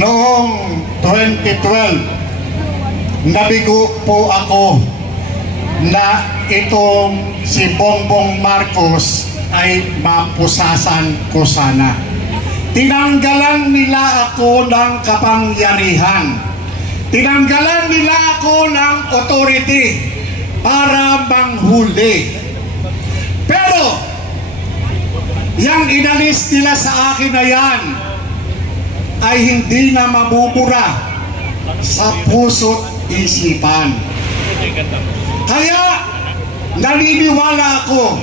Noong 2012, nabigo po ako na itong si Bongbong Marcos ay mapusasan ko sana. Tinanggalan nila ako ng kapangyarihan. Tinanggalan nila ako ng authority para manghuli. Pero, yang inalis nila sa akin na yan ay hindi na mabubura sa puso't isipan. Kaya, naniniwala ako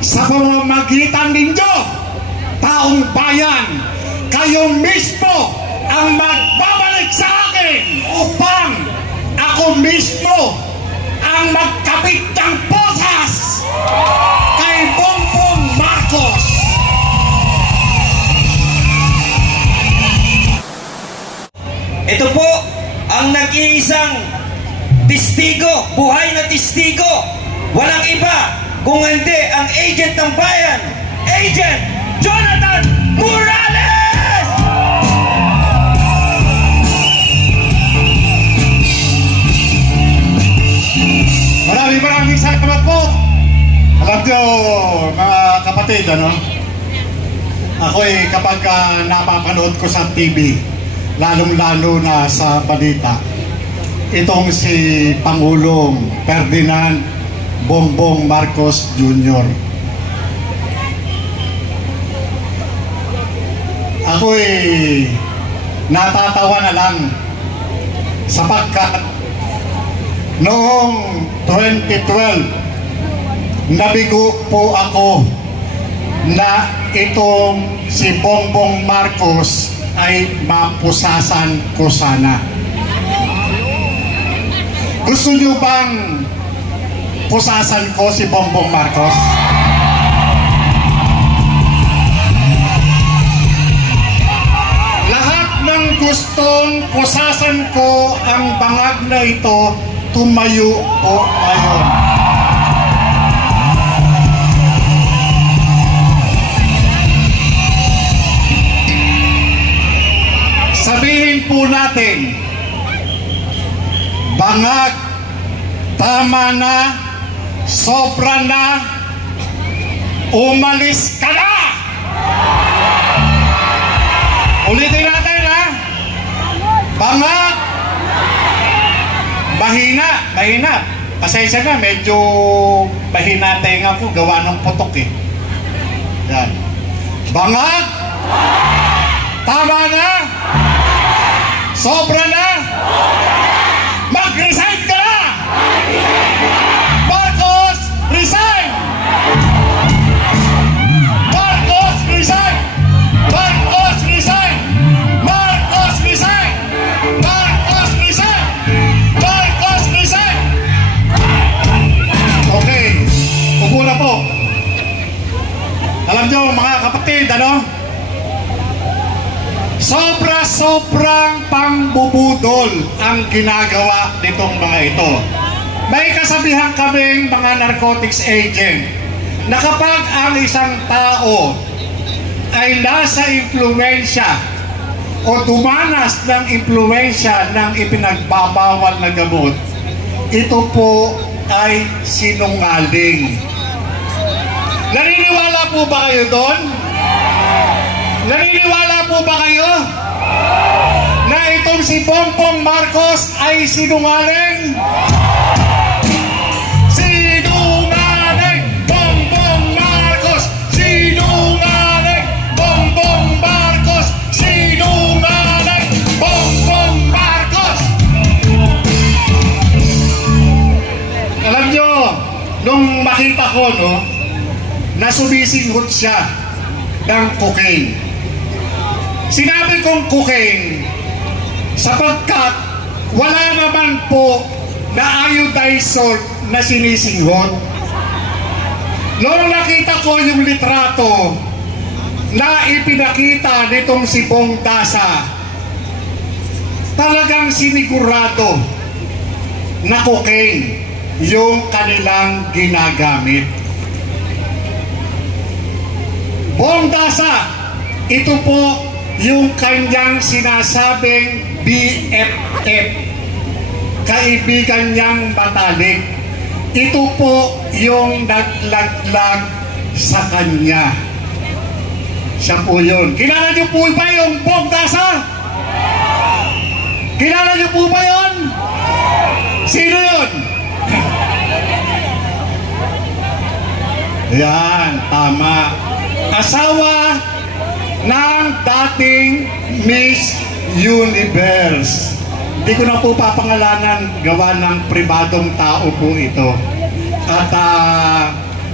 sa pamamagitan ninyo, taong bayan, kayo mismo ang magbabalik sa akin upang ako mismo ang magkapit ng posas kay Bongbong Marcos. Ito po ang nag-iisang testigo, buhay na testigo. Walang iba kung hindi ang agent ng bayan, Agent Jonathan Morales! Maraming salamat po. Alam nyo, mga kapatid, ako kapag napapanood ko sa TV, lalong-lalo na sa balita, itong si Pangulong Ferdinand Bongbong Marcos Jr. Ako'y natatawa na lang sapagkat noong 2012, nabigo po ako na itong si Bongbong Marcos ay mapusasan ko sana. Gusto nyo bang pusasan ko si Bongbong Marcos? Lahat ng gustong pusasan ko ang bangag na ito, tumayo po ngayon. Sabihin po natin, bangag, tama na, sobra na, umalis ka na! Ulitin natin, ha? Bangag, mahina. Pasensya na, medyo mahina tenga ko, gawa ng putok eh. Yan. Bangag, tama na, sobra na, mag-resign ka na! Marcos, resign! Marcos, resign! Marcos, resign! Marcos, resign! Marcos, resign! Marcos, resign! Okay, upo na po. Alam nyo mga kapatid, Sobra-sobrang pangbubudol ang ginagawa nitong mga ito. May kasabihan kaming mga narcotics agent na kapag ang isang tao ay nasa impluwensya o dumanas ng impluwensya ng ipinagbabawal na gamot, ito po ay sinungaling. Naniniwala po ba kayo doon? Naniniwala po ba kayo na itong si Bongbong Marcos ay sinungaling? Sinungaling! Bongbong Marcos! Sinungaling! Bongbong Marcos! Sinungaling! Bongbong Marcos! Alam nyo, nung makita ko, na sumisinghot siya ng cocaine. Sinabi kong cocaine sapagkat wala naman po na iodized salt na sinisinghot. Noong nakita ko yung litrato na ipinakita nitong si Bong Dasa, talagang sinigurado na cocaine yung kanilang ginagamit. Bong Dasa, ito po yung kanyang sinasabing BFF, kaibigan niyang matalik. Ito po yung naglaglag sa kanya. Siya po yun. Kilala niyo po ba yung Bong Dasa? Kilala niyo po ba yun? Sino yun? Yan, tama. Asawa ng dating Miss Universe. Hindi ko na po papangalanan, gawa ng pribadong tao po ito. At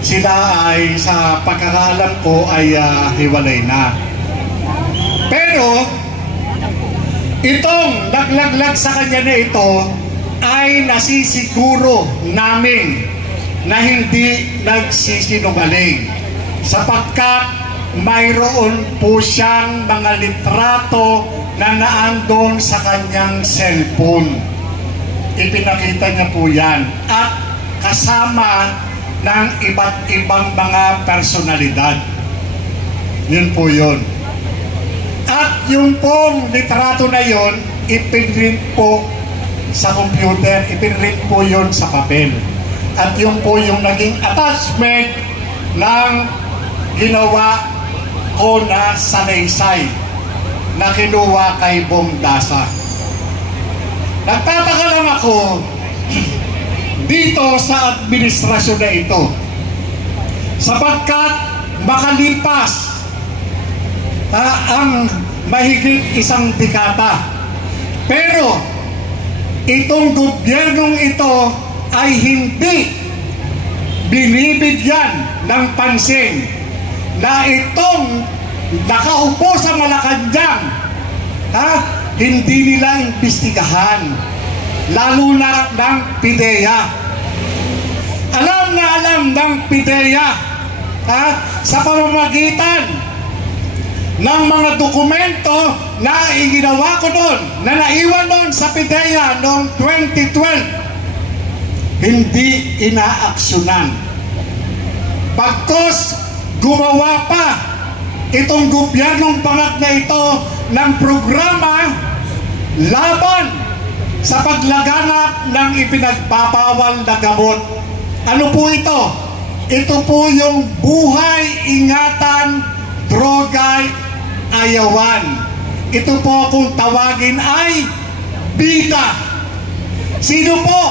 sila ay sa pagkakaalam ko ay hiwalay na. Pero itong naglaglag sa kanya na ito ay nasisiguro namin na hindi nagsisinungaling, sapagkat mayroon po siyang mga litrato na naandon sa kanyang cellphone. Ipinakita niya po yan at kasama ng iba't ibang mga personalidad. Yun po yun. At yung pong litrato na yun, ipinrint po sa computer, ipinrint po yun sa papel. At yun po yung naging attachment ng ginawa ko na salaysay na kinuha kay Bong Dasa. Nagtataka lang ako dito sa administrasyon na ito, sapagkat makalipas ang mahigit isang dekada, pero itong gobyernong ito ay hindi binibigyan ng pansin na itong nakaupo sa Malacanang, hindi nila imbestigahan, lalo na ng PIDEA. Alam na alam ng PIDEA sa pamamagitan ng mga dokumento na iginawa ko doon, na naiwan doon sa PIDEA noong 2012, hindi inaaksyonan. Pagkos gumawa pa itong gobyernong Bangag na ito ng programa laban sa paglaganap ng ipinagbabawal na gamot. Ano po ito? Ito po yung Buhay Ingatan Drogay Ayawan. Ito po kung tawagin ay BIDA. Sino po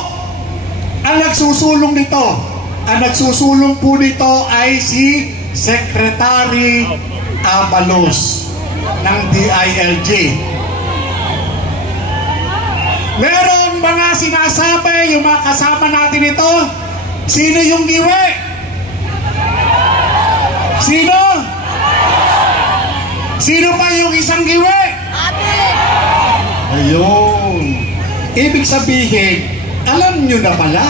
ang nagsusulong nito? Ang nagsusulong po nito ay si Secretary Abalos ng DILG. Meron mga sinasabi, yung mga kasama natin ito, sino yung giwe? Sino? Sino pa yung isang giwe? Ayun. Ibig sabihin, alam nyo na pala.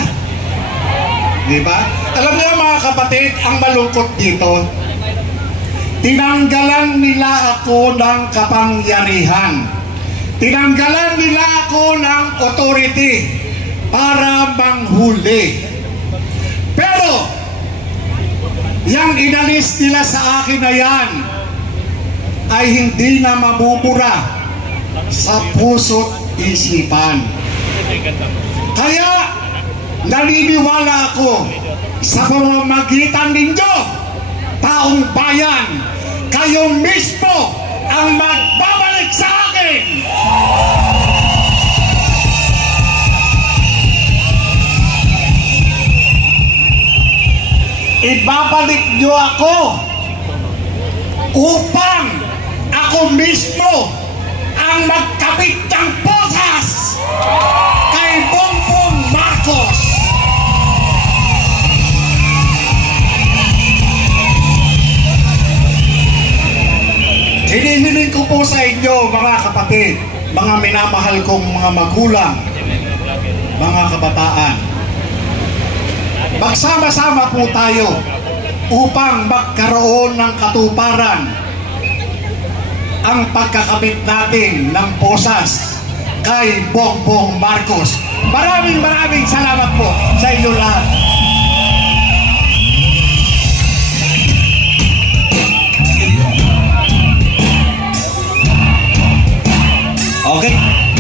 Di ba? Alam nyo mga kapatid, ang malungkot dito, tinanggalan nila ako ng kapangyarihan. Tinanggalan nila ako ng authority para manghuli. Pero, yang inalis nila sa akin na yan ay hindi na mabubura sa puso't isipan. Kaya, naniniwala ako sa pamamagitan ninyo, taong bayan, kayo mismo ang magbabalik sa akin. Ibabalik nyo ako upang ako mismo ang magkabit ng posas kay Bongbong Marcos. Hinihiling ko po sa inyo mga kapatid, mga minamahal kong mga magulang, mga kabataan, magsama-sama po tayo upang magkaroon ng katuparan ang pagkakabit natin ng posas kay Bongbong Marcos. Maraming salamat po sa inyo lahat. Okay?